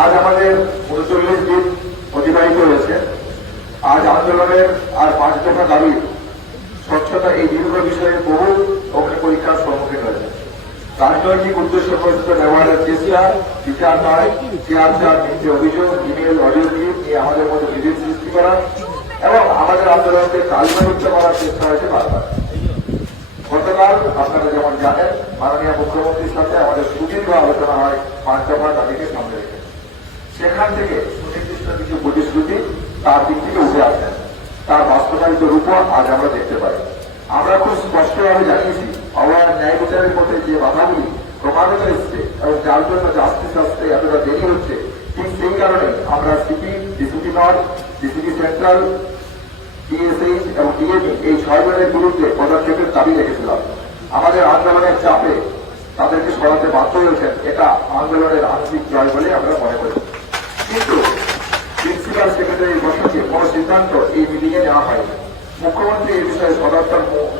আজ আমাদের উনচল্লিশ দিন অতিবাহিত হয়েছে। আজ আন্দোলনের আর পাঁচ দফা দাবি, স্বচ্ছতা এই দীর্ঘ বিষয়ে বহু অগ্নি পরীক্ষার সম্মুখীন হয়েছে। রাজনৈতিক উদ্দেশ্য প্রস্তুত ব্যবহারের চেষ্টা, বিচার নয় চেয়ার চার মিথ্যে অভিযোগ, ইমেল, অডিও ক্লিপ নিয়ে আমাদের মধ্যে বিভেদ সৃষ্টি করা এবং আমাদের আন্দোলনকে কালমরুদ্ধ করার চেষ্টা হয়েছে বারবার। গতকাল, আপনারা যেমন জানেন, মাননীয় মুখ্যমন্ত্রীর সাথে আমাদের সুদীর্ঘ আলোচনা হয় পাঁচ দফা দাবিকে সামনে রেখে। সেখান থেকে সুনির্দিষ্ট কিছু প্রতিশ্রুতি তার দিক থেকে উঠে আসেন তার বাস্তবায়িত রূপ আজ আমরা দেখতে পাই। আমরা খুব স্পষ্টভাবে জানিয়েছি, অবাধ ন্যায় বিচারের পথে যে বাধাগুলি ক্রমাগত এসছে এবং যার জন্য জাস্টিস আসতে এতটা দেরি হচ্ছে, ঠিক সেই কারণে আমরা CP DCP north DCP central DSH এই ছয় বিরুদ্ধে পদক্ষেপের দাবি রেখেছিলাম। আমাদের আন্দোলনের চাপে তাদেরকে সরাতে বাধ্য এটা আন্দোলনের জয় বলে আমরা মনে করি। কিন্তু প্রিন্সিপাল কোনো সিদ্ধান্ত এই নেওয়া হয়নি। মুখ্যমন্ত্রী এই বিষয়ে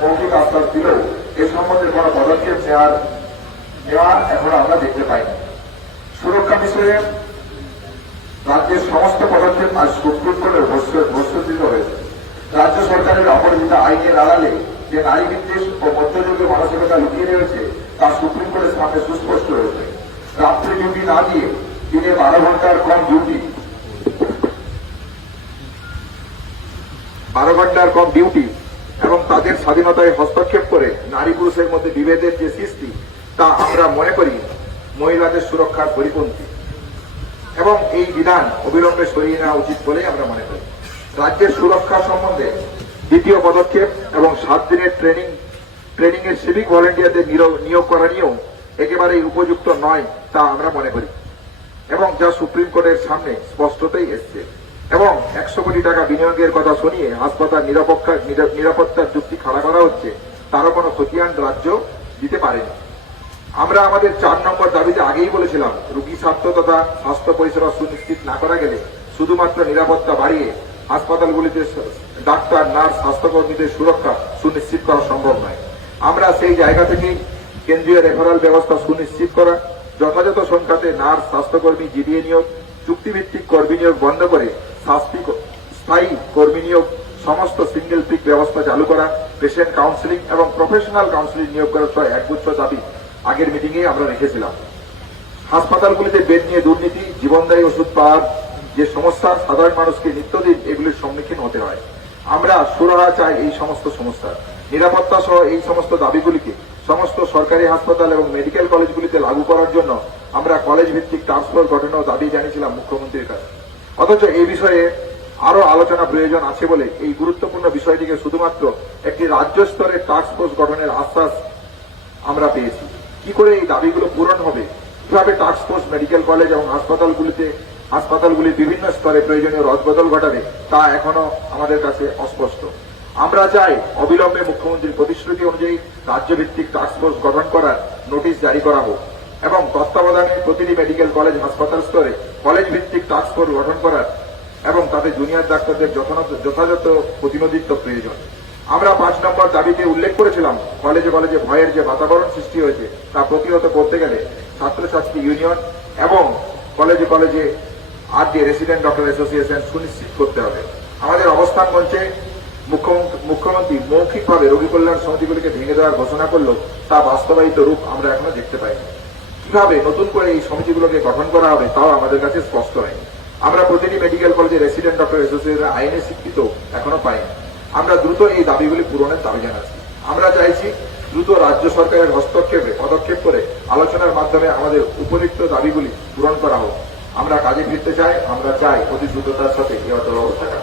মৌখিক আশ্বাস দিলেও এ সম্বন্ধে কোনো পদক্ষেপ নেওয়ার নেওয়া এখনও আমরা দেখতে পাইনি। সুরক্ষা বিষয়ে রাজ্যের সমস্ত পদক্ষেপ আজ সুপ্রিম হয়েছে রাজ্য অপরাজিতা আইনের আড়ালে যে নারী বিদ্বেষ ও মধ্যযুগীয় মানসিকতা লুকিয়ে রয়েছে, তা সুপ্রিম কোর্টের সামনে সুস্পষ্ট হয়েছে। রাত্রি ডিউটি না দিয়ে দিনে বারো ঘণ্টার কম ডিউটি। বারো ঘণ্টার কম ডিউটি এবং তাদের স্বাধীনতায় হস্তক্ষেপ করে নারী পুরুষের মধ্যে বিভেদের যে সৃষ্টি, তা আমরা মনে করি মহিলাদের সুরক্ষার পরিপন্থী। এবং এই বিধান অবিলম্বে সরিয়ে নেওয়া উচিত বলে আমরা মনে করি। রাজ্যের সুরক্ষা সম্বন্ধে দ্বিতীয় পদক্ষেপ এবং সাত দিনের ট্রেনিং ট্রেনিং এর সিভিক ভলেন্টিয়ারদের নিয়োগ করা নিয়েও একেবারেই উপযুক্ত নয় তা আমরা মনে করি। এবং যা সুপ্রিম কোর্টের সামনে স্পষ্টতই এসছে। এবং একশো কোটি টাকা বিনিয়োগের কথা শুনিয়ে হাসপাতাল নিরাপত্তা নিরাপত্তার যুক্তি খাড়া করা হচ্ছে, তারও কোনো খতিয়ান রাজ্য দিতে পারেনি। আমরা আমাদের চার নম্বর দাবিতে আগেই বলেছিলাম, রুগী স্বার্থ তথা স্বাস্থ্য পরিষেবা সুনিশ্চিত না করা গেলে শুধুমাত্র নিরাপত্তা বাড়িয়ে হাসপাতালগুলিতে ডাক্তার, নার্স, স্বাস্থ্যকর্মীদের সুরক্ষা সুনিশ্চিত করা সম্ভব নয়। আমরা সেই জায়গা থেকেই কেন্দ্রীয় রেফারেল ব্যবস্থা সুনিশ্চিত করা, যথাযথ সংখ্যাতে নার্স, স্বাস্থ্যকর্মী, জিডিএ নিয়োগ, চুক্তিভিত্তিক কর্মী নিয়োগ বন্ধ করে স্থায়ী কর্মী নিয়োগ, সমস্ত সিঙ্গেল পিক ব্যবস্থা চালু করা পেশেন্ট কাউন্সিলিং এবং প্রফেশনাল কাউন্সিলিং নিয়োগ করার সহ একগুচ্ছ দাবি আগের মিটিংয়ে আমরা রেখেছিলাম। হাসপাতালগুলিতে বেড নিয়ে দুর্নীতি, জীবনদায়ী ওষুধ পাওয়ার যে সমস্যা সাধারণ মানুষকে নিত্যদিন এগুলির সম্মুখীন হতে হয়। আমরা সুরাহা চাই এই সমস্ত সমস্যা নিরাপত্তা সহ এই সমস্ত দাবিগুলিকে সমস্ত সরকারি হাসপাতাল এবং মেডিকেল কলেজগুলিতে লাগু করার জন্য আমরা কলেজ ভিত্তিক টাস্কফোর্স গঠনের দাবি জানিয়েছিলাম মুখ্যমন্ত্রীর কাছে। অথচ এই বিষয়ে আরও আলোচনা প্রয়োজন আছে বলে এই গুরুত্বপূর্ণ বিষয়টিকে শুধুমাত্র একটি রাজ্য স্তরের টাস্কফোর্স গঠনের আশ্বাস আমরা পেয়েছি। কি করে এই দাবিগুলো পূরণ হবে? কীভাবে টাস্কফোর্স মেডিকেল কলেজ এবং হাসপাতালগুলিতে হাসপাতালগুলির বিভিন্ন স্তরে প্রয়োজনীয় রদবদল ঘটাবে, তা এখনও আমাদের কাছে অস্পষ্ট। আমরা চাই অবিলম্বে মুখ্যমন্ত্রীর প্রতিশ্রুতি অনুযায়ী রাজ্যভিত্তিক টাস্কফোর্স গঠন করার নোটিশ জারি করা হোক এবং তত্ত্বাবধানে প্রতিটি মেডিকেল কলেজ হাসপাতাল স্তরে কলেজ ভিত্তিক টাস্কফোর্স গঠন করার এবং তাতে জুনিয়র ডাক্তারদের যথাযথ প্রতিনিধিত্ব প্রয়োজন। আমরা পাঁচ নম্বর দাবিতে উল্লেখ করেছিলাম কলেজে কলেজে ভয়ের যে বাতাবরণ সৃষ্টি হয়েছে, তা প্রতিহত করতে গেলে ছাত্রছাত্রী ইউনিয়ন এবং কলেজে কলেজে আর যে রেসিডেন্ট ডক্টর অ্যাসোসিয়েশন সুনিশ্চিত করতে হবে। আমাদের অবস্থান মঞ্চে মুখ্যমন্ত্রী মৌখিকভাবে রোগী কল্যাণ সমিতিগুলিকে ভেঙে দেওয়ার ঘোষণা করলেও তা বাস্তবায়িত রূপ আমরা এখনও দেখতে পাইনি। কীভাবে নতুন করে এই সমিতিগুলোকে গঠন করা হবে তাও আমাদের কাছে স্পষ্ট হয়নি। আমরা প্রতিটি মেডিকেল কলেজে রেসিডেন্ট ডক্টর অ্যাসোসিয়েশন আইনে স্বীকৃত এখনও পাইনি। আমরা দ্রুত এই দাবিগুলি পূরণের দাবি জানাচ্ছি। আমরা চাইছি দ্রুত রাজ্য সরকারের হস্তক্ষেপে, পদক্ষেপ করে আলোচনার মাধ্যমে আমাদের উপরিক্ত দাবিগুলি পূরণ করা হোক। আমরা কাজে ফিরতে চাই আমরা চাই অতি দ্রুততার সাথে এই অচল অবস্থাটা